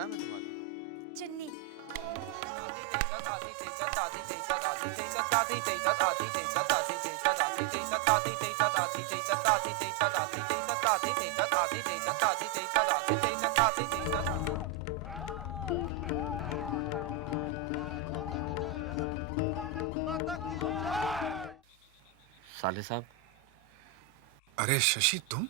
नाम है तुम्हारा? चन्नी। साले साहब। अरे शशि, तुम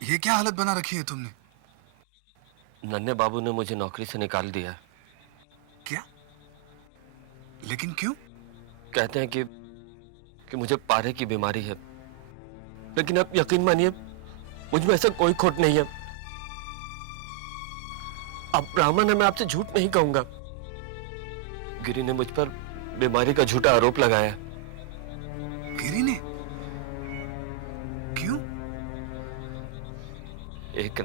ये क्या हालत बना रखी है तुमने? नन्हे बाबू ने मुझे नौकरी से निकाल दिया। क्या? लेकिन क्यों? कहते हैं कि मुझे पारे की बीमारी है, लेकिन आप यकीन मानिए मुझ में ऐसा कोई खोट नहीं है। अब ब्राह्मण है, मैं आपसे झूठ नहीं कहूंगा। गिरी ने मुझ पर बीमारी का झूठा आरोप लगाया। गिरी ने? क्यों? एक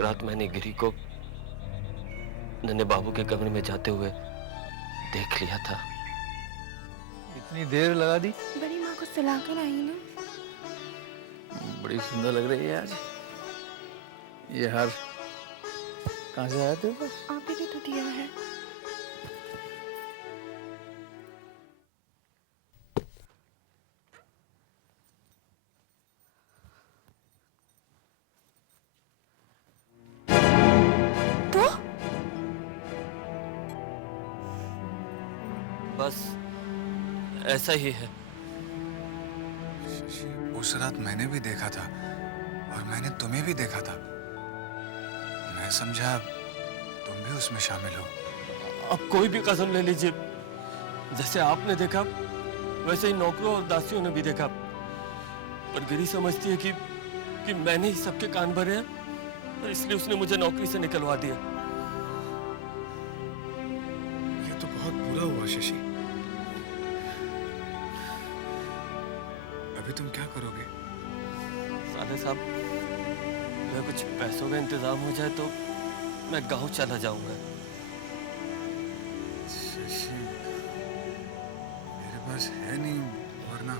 रात मैंने गिरी को नन्हे बाबू के कमरे में जाते हुए देख लिया था। इतनी देर लगा दी? बड़ी माँ को सुला कर आई ना। बड़ी सुंदर लग रही है आज। ये हार कहाँ से आया तेरे पास? आप ही ने तो दिया है। तो बस ऐसा ही है। शशि, उस रात मैंने भी देखा था और मैंने तुम्हें भी देखा था। मैं समझा तुम भी उसमें शामिल हो। अब कोई भी कसम ले लीजिए, जैसे आपने देखा वैसे ही नौकरों और दासियों ने भी देखा। पर गिरी समझती है कि मैंने ही सबके कान भरे हैं और इसलिए उसने मुझे नौकरी से निकलवा दिया। ये तो बहुत बुरा हुआ शशि। अभी तुम क्या करोगे? साले साहब, मैं कुछ पैसों का इंतजाम हो जाए तो मैं गांव चला जाऊंगा। शशि, मेरे पास है नहीं, वरना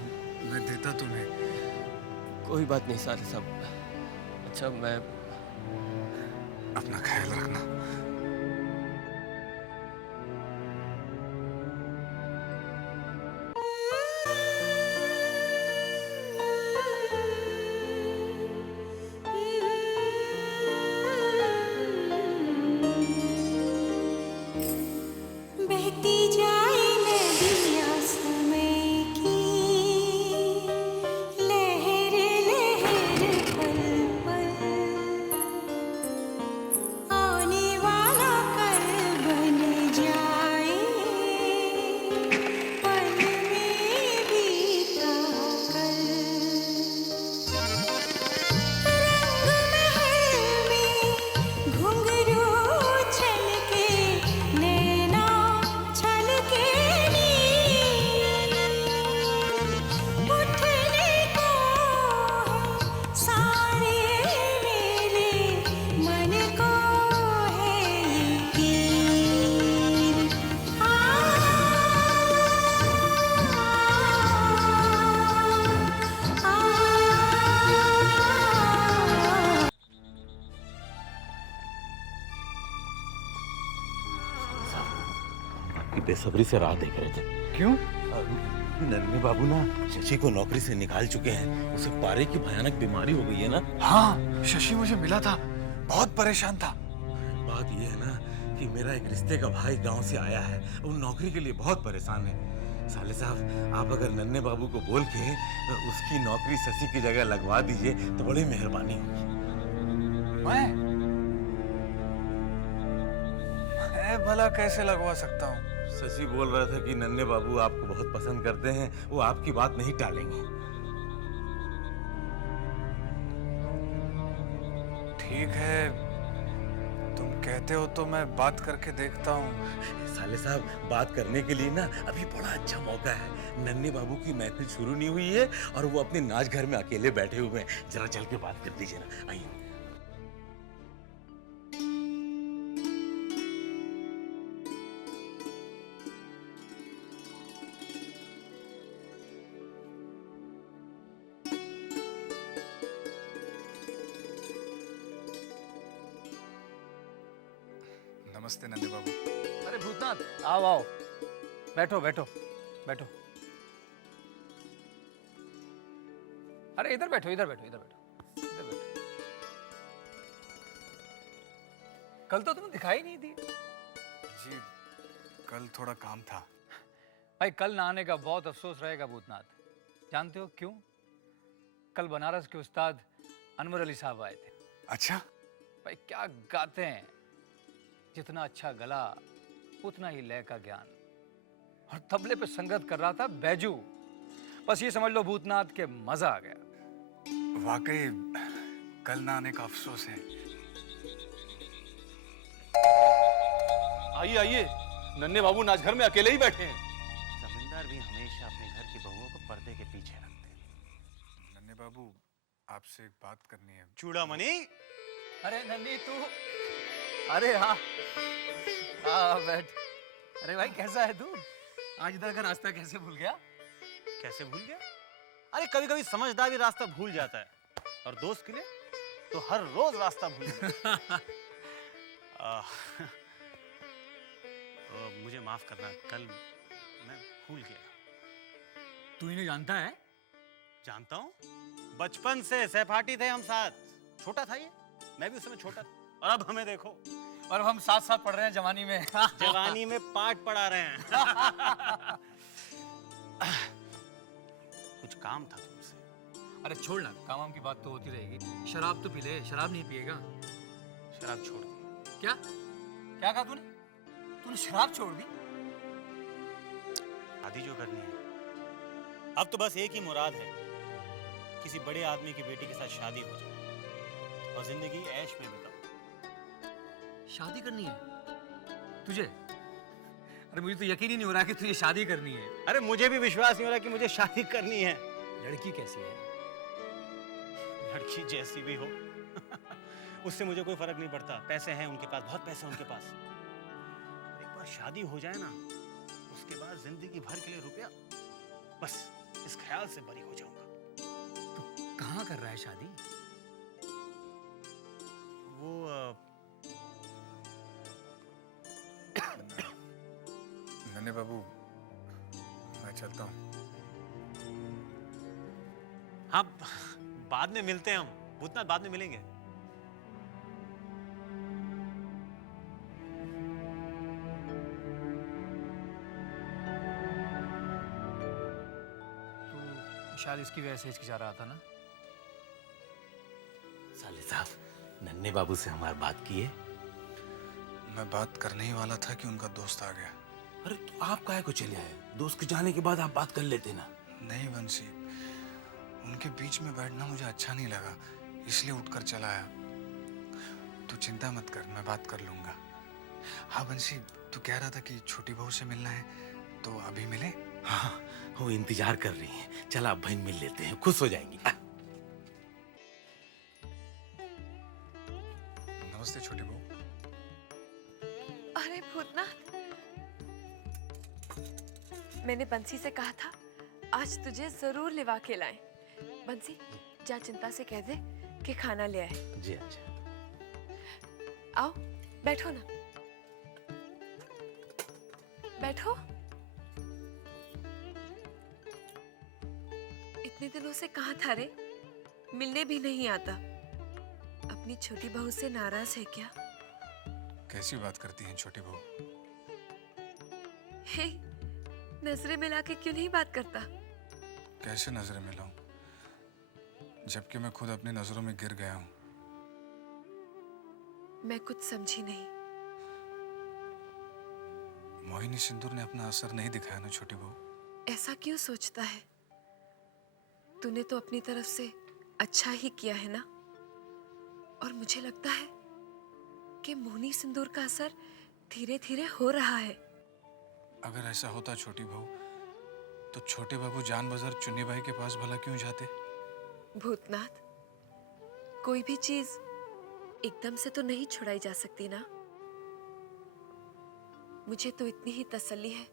मैं देता तुम्हें। कोई बात नहीं साले साहब। अच्छा, मैं अपना ख्याल रखना। बहती जाए नदियाँ समय की, लहर लहर पल पल, आने वाला कल बन जाए, पल में बीता कल। रंग महल में घुंघरू छलके, नैना छलके नीर, उठने को है सारे मेले, मन को है यकीन। की बेसब्री से राह देख रहे थे। क्यों? नन्हे बाबू ना शशि को नौकरी से निकाल चुके हैं। उसे पारे की भयानक बीमारी हो गई है ना। हाँ, शशि मुझे मिला था, बहुत परेशान था। बात यह है ना कि मेरा एक रिश्ते का भाई गांव से आया है, वो नौकरी के लिए बहुत परेशान है। साले साहब, आप अगर नन्हे बाबू को बोल के उसकी नौकरी शशि की जगह लगवा दीजिए तो बड़ी मेहरबानी होगी। मैं भला कैसे लगवा सकता हूँ? शशि बोल रहा था कि नन्हे बाबू आपको बहुत पसंद करते हैं, वो आपकी बात नहीं टालेंगे। ठीक है, तुम कहते हो तो मैं बात करके देखता हूँ। साले साहब, बात करने के लिए ना अभी बड़ा अच्छा मौका है। नन्हे बाबू की महफिल शुरू नहीं हुई है और वो अपने नाच घर में अकेले बैठे हुए हैं। जरा चल के बात कर दीजिए ना, आइए। नमस्ते नंदे बाबू। अरे भूतनाथ, आओ आओ, बैठो बैठो बैठो। अरे इधर बैठो, इधर बैठो, इधर बैठो, इधर बैठो। कल तो तुम दिखाई नहीं दी। जी कल थोड़ा काम था। भाई कल ना आने का बहुत अफसोस रहेगा भूतनाथ। जानते हो क्यों? कल बनारस के उस्ताद अनवर अली साहब आए थे। अच्छा। भाई क्या गाते हैं, जितना अच्छा गला उतना ही लय का ज्ञान। और तबले पे संगत कर रहा था बैजू। बस ये समझ लो भूतनाथ के मजा आ गया। वाकई कल ना आने का अफसोस है। आइए आइए, नन्हे बाबू नाच घर में अकेले ही बैठे हैं। जमींदार भी हमेशा अपने घर की बहुओं को पर्दे के पीछे रखते हैं। नन्हे बाबू आपसे एक बात करनी है। चूड़ामणि, अरे नन्ही तू, अरे हाँ हाँ बैठ। अरे भाई कैसा है तू? आज इधर का रास्ता कैसे भूल गया? कैसे भूल गया? अरे कभी कभी समझदार भी रास्ता भूल जाता है, और दोस्त के लिए तो हर रोज रास्ता भूल जाता है। मुझे माफ करना, कल मैं भूल गया। तू इन्हें जानता है? जानता हूँ, बचपन से सहपाठी थे हम साथ। छोटा था ये, मैं भी उस समय छोटा था, और अब हमें देखो। और हम साथ साथ पढ़ रहे हैं जवानी में। जवानी में पाठ पढ़ा रहे हैं। कुछ काम था तुमसे। अरे छोड़ ना, काम की बात तो होती रहेगी। शराब तो पी ले। शराब नहीं पिएगा? शराब छोड़ दी। क्या क्या कहा तूने? तूने शराब छोड़ दी? शादी जो करनी है, अब तो बस एक ही मुराद है, किसी बड़े आदमी की बेटी के साथ शादी हो जाए और जिंदगी ऐश में बिताओ। शादी करनी है तुझे? अरे मुझे तो यकीन ही नहीं हो रहा कि तुझे शादी करनी है। अरे मुझे भी विश्वास नहीं हो रहा कि मुझे शादी करनी है। लड़की कैसी है? लड़की जैसी भी हो, उससे मुझे कोई फर्क नहीं पड़ता। पैसे हैं उनके पास, बहुत पैसे हैं उनके पास। एक बार शादी हो जाए ना, उसके बाद जिंदगी भर के लिए रुपया, बस इस ख्याल से बरी हो जाऊंगा। तो कहाँ कर रहा है शादी? वो नन्हे बाबू मैं चलता हूँ। हाँ, बाद में मिलते हैं हम। भूतनाथ, बाद में मिलेंगे। तो शायद इसकी वजह से हिचकिचा रहा था ना? साले साहब, नन्हे बाबू से हमारी बात की है? मैं बात करने ही वाला था कि उनका दोस्त आ गया। अरे तो आप काहे को चले आए? दोस्त के जाने के बाद आप बात कर लेते ना। नहीं बंसी, उनके बीच में बैठना मुझे अच्छा नहीं लगा, इसलिए उठकर चला आया। तू चिंता मत कर, मैं बात कर लूंगा। हाँ बंसी, तू कह रहा था कि छोटी बहू से मिलना है, तो अभी मिले? हाँ, वो इंतजार कर रही है। चला अब भाई मिल लेते हैं, खुश हो जाएंगी। नमस्ते छोटी बहू। अरे भूतनाथ, मैंने बंसी से कहा था आज तुझे जरूर लिवा के लाएं। बंसी, जा चिंता से कह दे कि खाना ले आए। जी अच्छा। आओ बैठो ना, बैठो। इतने दिनों से कहाँ था रे? मिलने भी नहीं आता। अपनी छोटी बहू से नाराज है क्या? कैसी बात करती हैं छोटी बहू? हे, नजरें मिला के क्यों नहीं बात करता? कैसे नजरें मिलाऊं, जबकि मैं खुद अपनी नजरों में गिर गया हूं। मैं कुछ समझी नहीं। मोहिनी सिंदूर ने अपना असर नहीं दिखाया ना छोटी बहू? ऐसा क्यों सोचता है? तूने तो अपनी तरफ से अच्छा ही किया है ना? और मुझे लगता है कि मोहिनी सिंदूर का असर धीरे धीरे हो रहा है। अगर ऐसा होता छोटी बहू, तो छोटे बाबू जान बजर चुन्नी भाई के पास भला क्यों जाते? भूतनाथ, कोई भी चीज एकदम से तो नहीं छुड़ाई जा सकती ना। मुझे तो इतनी ही तसल्ली है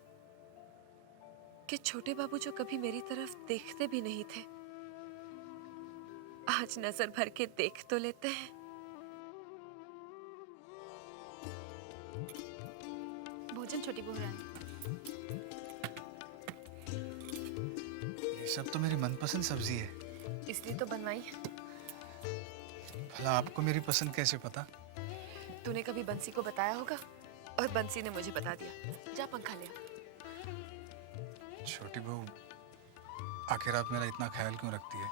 कि छोटे बाबू जो कभी मेरी तरफ देखते भी नहीं थे, आज नजर भर के देख तो लेते हैं। भोजन छोटी बहू रानी। ये सब तो मेरी मनपसंद सब्जी है। इसलिए तो बनवाई है। भला आपको मेरी पसंद कैसे पता? तूने कभी बंसी को बताया होगा और बंसी ने मुझे बता दिया। जा पंखा ले आ। छोटी बहू, आखिर आप मेरा इतना ख्याल क्यों रखती है?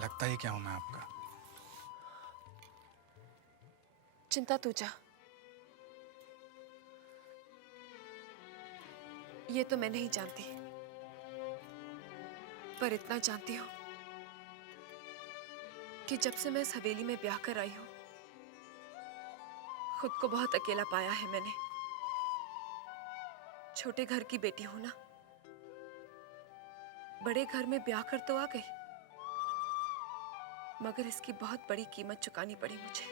लगता ही क्या हूं मैं आपका? चिंता तू जा। ये तो मैं नहीं जानती, पर इतना जानती हूँ कि जब से मैं इस हवेली में ब्याह कर आई हूँ, खुद को बहुत अकेला पाया है मैंने। छोटे घर की बेटी हूं ना, बड़े घर में ब्याह कर तो आ गई, मगर इसकी बहुत बड़ी कीमत चुकानी पड़ी मुझे।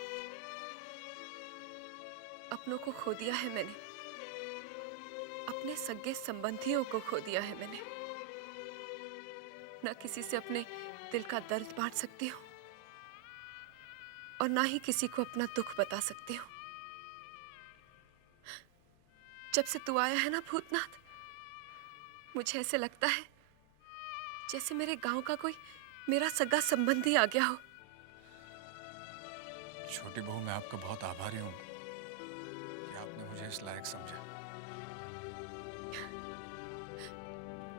अपनों को खो दिया है मैंने, अपने सगे संबंधियों को खो दिया है मैंने। ना किसी से अपने दिल का दर्द बांट सकती हूँ और ना ही किसी को अपना दुख बता सकती हूँ। जब से तू आया है ना भूतनाथ, मुझे ऐसे लगता है जैसे मेरे गांव का कोई मेरा सगा संबंधी आ गया हो। छोटी बहू, मैं आपका बहुत आभारी हूँ कि आपने मुझे इस लायक समझा।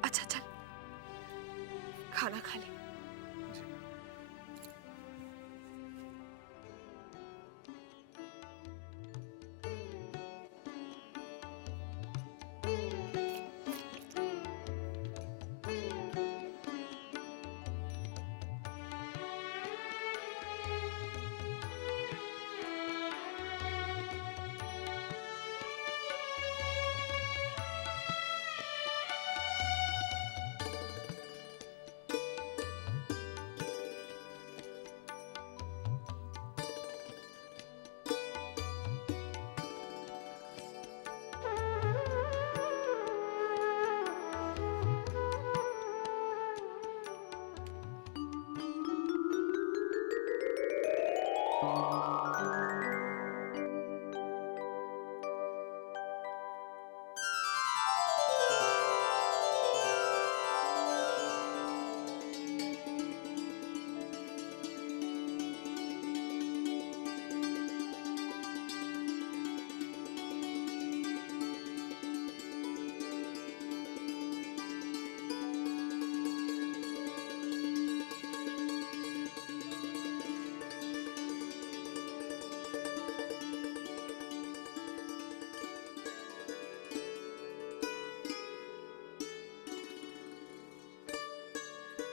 अच्छा चल, खाना खा ले।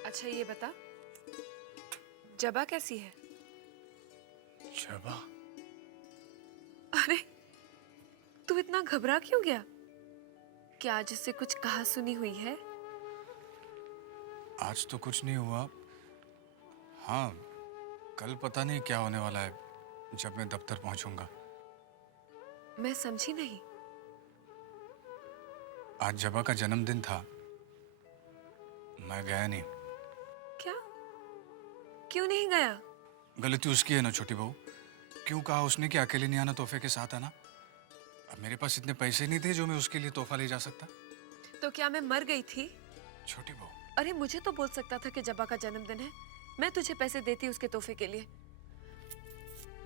अच्छा ये बता, जबा कैसी है? जबा? अरे तू इतना घबरा क्यों गया? क्या आज इससे कुछ कहा सुनी हुई है? आज तो कुछ नहीं हुआ। हाँ, कल पता नहीं क्या होने वाला है जब मैं दफ्तर पहुंचूंगा। मैं समझी नहीं। आज जबा का जन्मदिन था, मैं गया नहीं। क्या? क्यों नहीं गया? गलती उसकी है ना छोटी बहू। क्यों कहा उसने कि अकेले नहीं आना, तोहफे के साथ आना? अब मेरे पास इतने पैसे नहीं थे जो मैं उसके लिए तोहफा ले जा सकता। तो क्या मैं मर गई थी? छोटी बहू, अरे मुझे तो बोल सकता था कि जबा का जन्मदिन है, मैं तुझे पैसे देती उसके तोहफे के लिए।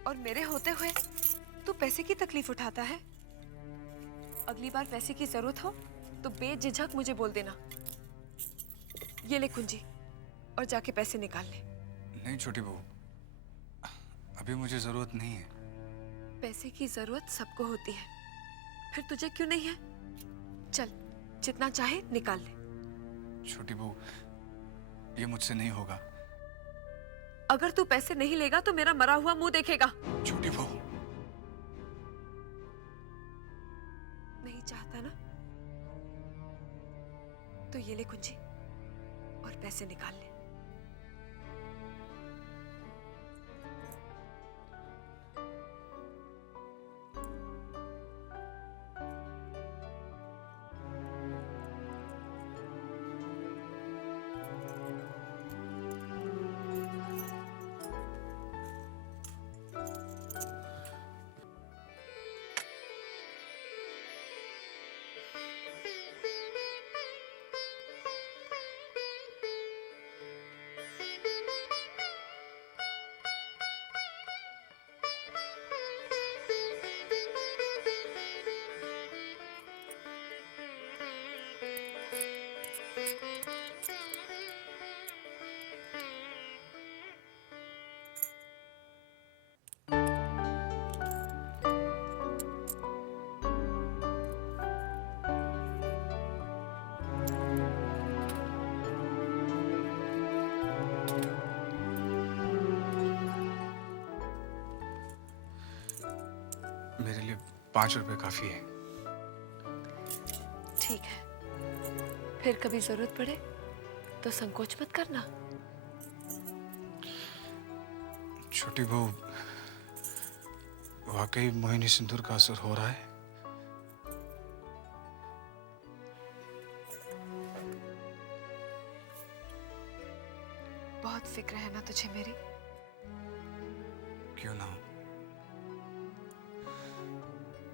और मेरे होते हुए तू पैसे की तकलीफ उठाता है। अगली बार पैसे की जरूरत हो तो बेझिझक मुझे बोल देना। ये ले कुंजी और जाके पैसे निकाल ले। नहीं छोटी बहू, अभी मुझे जरूरत नहीं है। पैसे की जरूरत सबको होती है, फिर तुझे क्यों नहीं है? चल, जितना चाहे निकाल ले। छोटी बहू, ये मुझसे नहीं होगा। अगर तू पैसे नहीं लेगा तो मेरा मरा हुआ मुंह देखेगा। छोटी बहू, नहीं चाहता ना? तो ये ले कुंजी और पैसे निकाल ले। मेरे लिए 5 रुपए काफी है। ठीक है, फिर कभी जरूरत पड़े तो संकोच मत करना। छोटी बहू, वाकई मोहिनी सिंदूर का असर हो रहा है? बहुत फिक्र है ना तुझे मेरी? क्यों ना हो?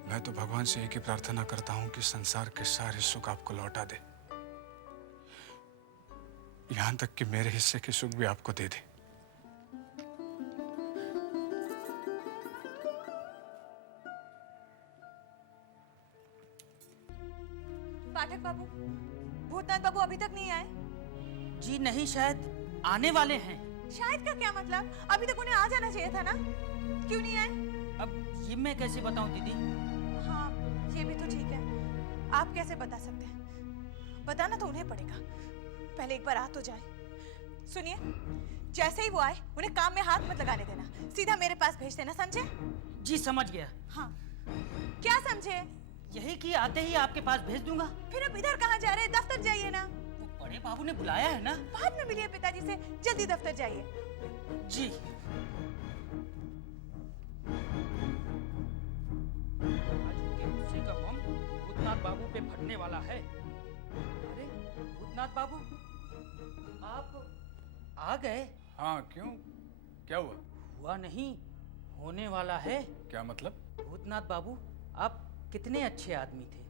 मैं तो भगवान से एक ही प्रार्थना करता हूं कि संसार के सारे सुख आपको लौटा दे, यहां तक कि मेरे हिस्से के सुख भी आपको दे दे। पाठक बाबू, भूतनाथ बाबू अभी तक नहीं आए? जी नहीं, शायद आने वाले हैं। शायद का क्या मतलब? अभी तक उन्हें आ जाना चाहिए था ना? क्यों नहीं आए? अब ये मैं कैसे बताऊं दीदी? हाँ, ये भी तो ठीक है। आप कैसे बता सकते हैं? बताना तो उन्हें पड़ेगा। पहले एक बार आ तो जाए। सुनिए, जैसे ही वो आए उन्हें काम में हाथ मत लगाने देना, सीधा मेरे पास भेज देना, समझे? जी समझ गया। हाँ, क्या समझे? यही कि आते ही आपके पास भेज दूंगा। फिर अब इधर कहाँ जा रहे हैं? दफ्तर जाइए ना। वो बड़े बाबू ने बुलाया है ना। बाद में मिलिए पिताजी से, जल्दी दफ्तर जाइए। जी। आज उनके गुस्से का बम भूतनाथ बाबू पे फटने वाला है। अरे भूतनाथ बाबू, आप आ गए? हाँ, क्यों? क्या हुआ? हुआ नहीं, होने वाला है। क्या मतलब? भूतनाथ बाबू, आप कितने अच्छे आदमी थे।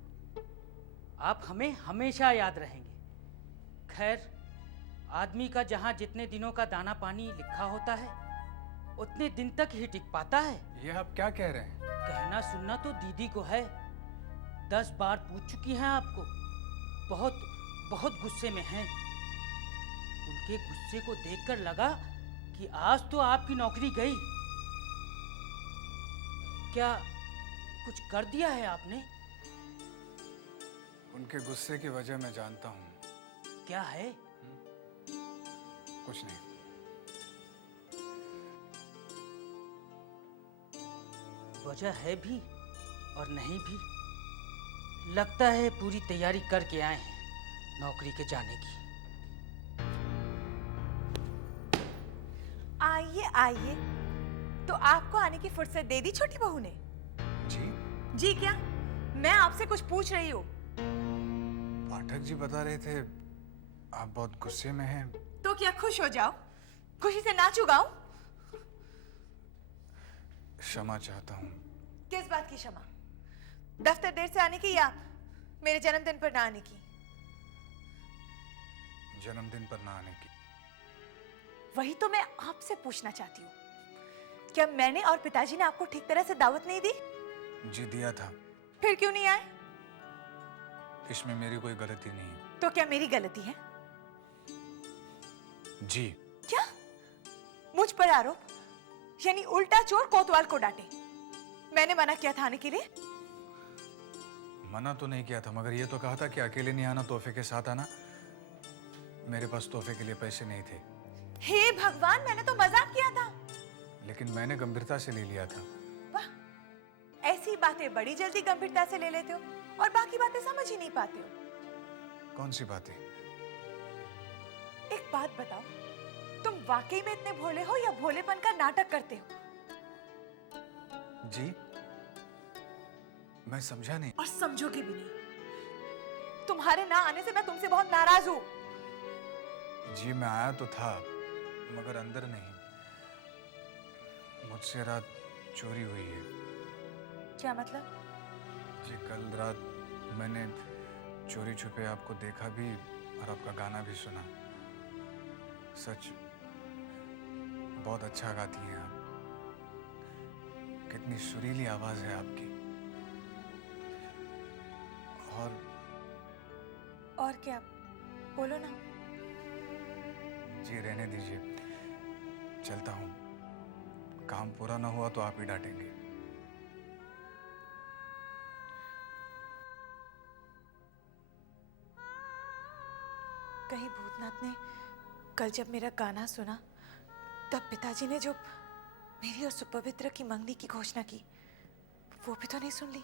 आप हमें हमेशा याद रहेंगे। खैर, आदमी का जहाँ जितने दिनों का दाना पानी लिखा होता है उतने दिन तक ही टिक पाता है। ये आप क्या कह रहे हैं? कहना सुनना तो दीदी को है। 10 बार पूछ चुकी हैं आपको। बहुत बहुत गुस्से में हैं। उनके गुस्से को देखकर लगा कि आज तो आपकी नौकरी गई। क्या कुछ कर दिया है आपने? उनके गुस्से की वजह मैं जानता हूँ। क्या है? कुछ नहीं। वजह है भी और नहीं भी। लगता है पूरी तैयारी करके आए हैं नौकरी के जाने की। आइए आइए, तो आपको आने की फुर्सत दे दी छोटी बहू ने? जी? जी क्या? मैं आपसे कुछ पूछ रही हूँ। पाठक जी बता रहे थे आप बहुत गुस्से में हैं। तो क्या खुश हो जाओ, खुशी से नाचू गाऊं? क्षमा चाहता हूँ। किस बात की क्षमा? दफ्तर देर से आने की या मेरे जन्मदिन पर ना आने की? जन्मदिन पर ना आने की। वही तो मैं आपसे पूछना चाहती हूँ। क्या मैंने और पिताजी ने आपको ठीक तरह से दावत नहीं दी? जी दिया था। फिर क्यों नहीं आए? इसमें मेरी कोई गलती नहीं है। तो क्या मेरी गलती है? जी। क्या? मुझ पर आरोप? यानी उल्टा चोर कोतवाल को डांटे। मैंने मना किया था आने के लिए? मना तो नहीं किया था, मगर ये तो कहा था कि अकेले नहीं आना, तोहफे के साथ आना। मेरे पास तोहफे के लिए पैसे नहीं थे। हे भगवान, मैंने तो मजाक किया था। लेकिन मैंने गंभीरता से ले लिया था। वाह, ऐसी बातें बड़ी जल्दी गंभीरता से ले लेते हो और बाकी बातें समझ ही नहीं पाते हो। कौन सी बातें? एक बात बताओ, तुम वाकई में इतने भोले हो या भोलेपन का नाटक करते हो? जी? मैं समझा नहीं। और समझोगे भी नहीं। तुम्हारे ना आने से मैं तुमसे बहुत नाराज हूँ। जी मैं आया तो था, मगर अंदर नहीं। मुझसे रात चोरी हुई है। क्या मतलब? जी कल रात मैंने चोरी छुपे आपको देखा भी और आपका गाना भी सुना। सच बहुत अच्छा गाती हैं आप। कितनी सुरीली आवाज है आपकी। और क्या? बोलो ना। जी रहने दीजिए, चलता हूँ। काम पूरा ना हुआ तो आप ही डांटेंगे। कहीं भूतनाथ ने कल जब मेरा गाना सुना तब पिताजी ने जो मेरी और सुपवित्र की मंगनी की घोषणा की वो भी तो नहीं सुन ली।